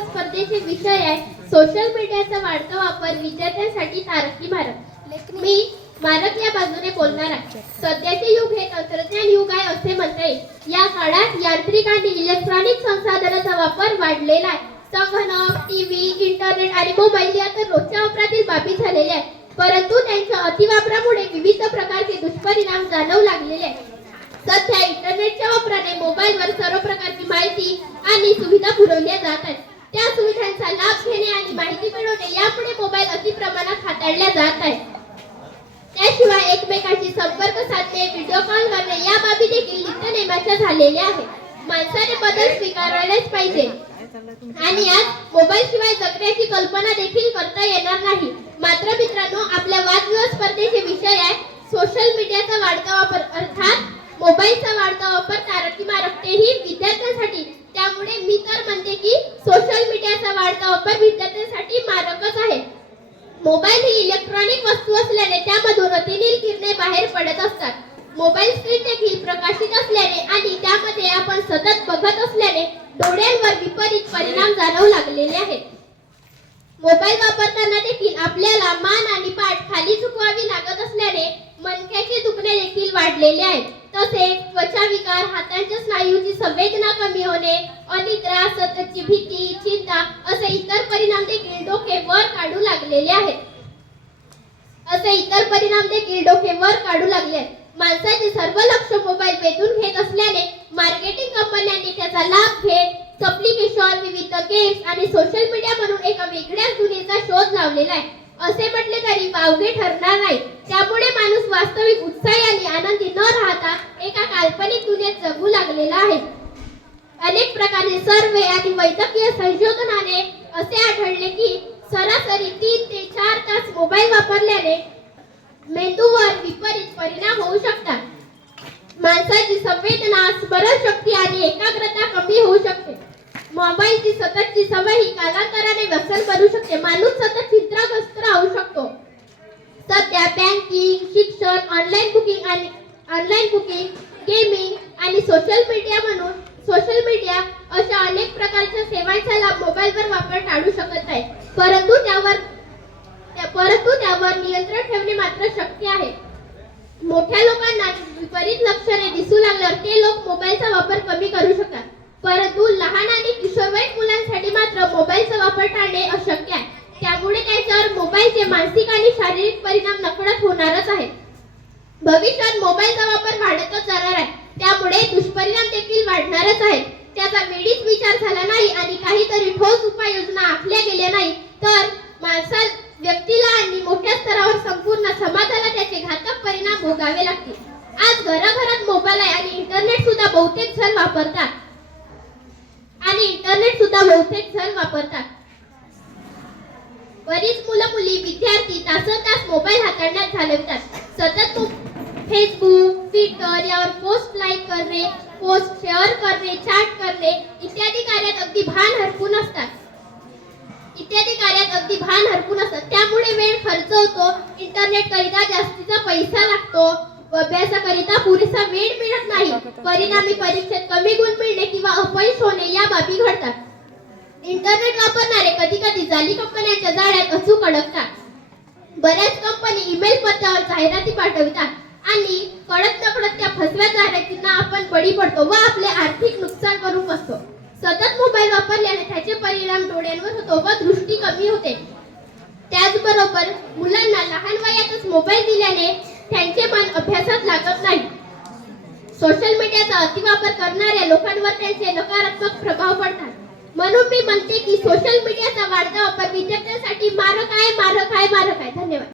स्पर्धेचे विषय आहे. सोशल मीडियाचा वाढता वापर विद्यार्थ्यांसाठी तारकी मारक मी मारक या बाजूने बोलणार आहे. सध्याचे युग हे तंत्रज्ञान युग आहे असे म्हणता येईल. या काळात यांत्रिक आणि इलेक्ट्रॉनिक संसाधनाचा वापर वाढलेला आहे. संगणक टीव्ही इंटरनेट आणि मोबाईल या तर रोजच्या वापरातील बाबी झालेल्या आहेत. परंतु त्यांच्या अतिवापरामुळे विविध प्रकारचे दुष्परिणाम जाणवू लागलेले आहेत. सध्या इंटरनेटच्या वापराने मोबाईलवर सर्व प्रकारची माहिती आणि सुविधा पुरवल्या जात आहेत. त्या सुविधांचा लाभ घेणे आणि माहिती मिळवणे यापुढे मोबाईल अति प्रमाणात हाताळल्या जात आहेत त्याशिवाय एकमेकांशी संपर्क साधणे व्हिडिओ कॉल करणे या बाबी देखील नित्यनेमाच्या झालेल्या आहेत माणसाने बदल स्वीकारायलाच पाहिजे. आणि आज मोबाईल शिवाय जगण्याची कल्पना देखील करता येणार नाही. मात्र मित्रांनो आपल्या वादविवाद स्पर्धेचे विषय आहे. सोशल मीडियाचा वाढता वापर अर्थात मोबाईलचा वाढता वापर तारकी मारकतेही विद्यार्थ्यांसाठी त्यामुळे मी तर म्हणते की सोशल मीडियाचा वाढता वापर विद्यार्थ्यांसाठी मारकच आहे मोबाईल ही इलेक्ट्रॉनिक वस्तू असल्याने त्यामधून अतिनील किरणे बाहेर पडत असतात. मोबाईल स्क्रीन देखील प्रकाशित असल्याने आणि त्यामध्ये आपण सतत बघत असल्याने डोळ्यांवर विपरीत परिणाम जाणवू लागलेले आहेत. मोबाईल वापरताना देखील आपल्याला मान आणि पाठ खाली झुकवावी लागत असल्याने मनक्याचे दुखणे देखील वाढलेले आहेत. तसेच त्वचा विकार हातांच्या स्नायूची संवेदना कमी होणे अनिद्रा सततची भीती चिंता असे इतर परिणाम देखील डोके वर काढू लागलेले आहेत. असे इतर परिणाम देखील डोके वर काढू लागले माणसाचे सर्व लक्ष मोबाईल वेधून घेत असल्याने मार्केटिंग कंपन्यांनी त्याचा लाभ घेत सप्लिकेशन विविध गेम्स आणि सोशल मीडिया म्हणून एका वेगळ्या दुनियेचा शोध लावलेला आहे. असे म्हटले तरी वावगे ठरणार नाही. त्यामुळे माणूस वास्तविक उत्साहाने आनंदी न राहता एका काल्पनिक दुनियेत जगू लागलेला आहे. अनेक प्रकारे सर्वे आणि वैद्यकीय संशोधनाने असे आढळले की सरासरी तीन ते मोबाईल वापरल्याने मेंदूवर विपरीत परिणाम होऊ शकतात. माणसाची संवेदना स्मरणशक्ती आणि एकाग्रता कमी होऊ शकते. मोबाईलची सततची सवय ही कालांतराने व्यसन बनू शकते. माणूस सतत चिंताग्रस्त राहू शकतो. सध्या बँकिंग शिक्षण ऑनलाईन बुकिंग आणि ऑनलाईन बुकिंग गेमिंग आणि सोशल मीडिया म्हणून सोशल मीडिया अशा अनेक प्रकारच्या सेवांचा लाभ मोबाईलवर वापर टाळू शकत नाही परंतु त्यावर त्या- परंतु त्यावर नियंत्रण ठेवणे मात्र शक्य आहे. मोठ्या लोकांना विपरीत लक्षणे दिसू लागल्यावर ते लोक मोबाईलचा वापर कमी करू शकतात. परंतु लहान आणि किशोरवयीन मुलांसाठी मात्र मोबाईलचा वापर टाळणे अशक्य आहे. त्यामुळे त्यांच्यावर मोबाईलचे मानसिक आणि शारीरिक परिणाम नकळत होणारच आहेत. भविष्यात मोबाईलचा वापर वाढतच जाणार आहे. त्यामुळे दुष्परिणाम देखील वाढणारच आहेत. त्याचा वेळीच विचार झाला नाही आणि काहीतरी ठोस उपाययोजना आखल्या गेल्या नाही. तर माणसा व्यक्तीला आणि मोठ्या स्तरावर संपूर्ण समाजाला त्याचे घातक परिणाम भोगावे लागतील. आज घराघरात मोबाईल आहे आणि इंटरनेट सुद्धा बहुतेक जण वापरतात. आणि इंटरनेट सुद्धा बहुतेक जण वापरतात. बरीच मुलं मुली विद्यार्थी तासन तास मोबाईल हाताळण्यात घालवतात. सतत फेसबुक ट्विटर यावर पोस्ट लाईक करणे पोस्ट शेअर करणे चॅट करणे इत्यादी कार्यात अगदी भान हरपून असतात. इत्यादी कार्य अगदी भान हरपून असतात. त्यामुळे वेळ खर्च होतो इंटरनेट करिता जास्तीचा पैसा लागतो. अभ्यासाकरिता पुरेसा वेळ मिळत नाही. परिणामी परीक्षेत कमी गुण मिळणे किंवा अपयश होणे या बाबी घडतात. इंटरनेट वापरणारे कधी कधी जाली कंपन्यांच्या जाळ्यात अचूक अडकतात. बऱ्याच कंपनी ईमेल पत्त्यावर जाहिराती पाठवितात आणि कळत नकळत त्या फसव्या जाहिरातींना आपण बळी पडतो व आपले आर्थिक नुकसान करून बसतो. सतत मोबाईल वापरल्याने त्याचे परिणाम डोळ्यांवर होतो व दृष्टी कमी होते. त्याचबरोबर मुलांना लहान वयातच मोबाईल दिल्याने त्यांचे मन अभ्यासात लागत नाही. सोशल मीडियाचा अतिवापर करणाऱ्या लोकांवर त्यांचे नकारात्मक प्रभाव पडतात. म्हणून मी म्हणते की सोशल मीडियाचा वाढता वापर विद्यार्थ्यांसाठी मारक आहे मारक आहे मारक आहे. धन्यवाद.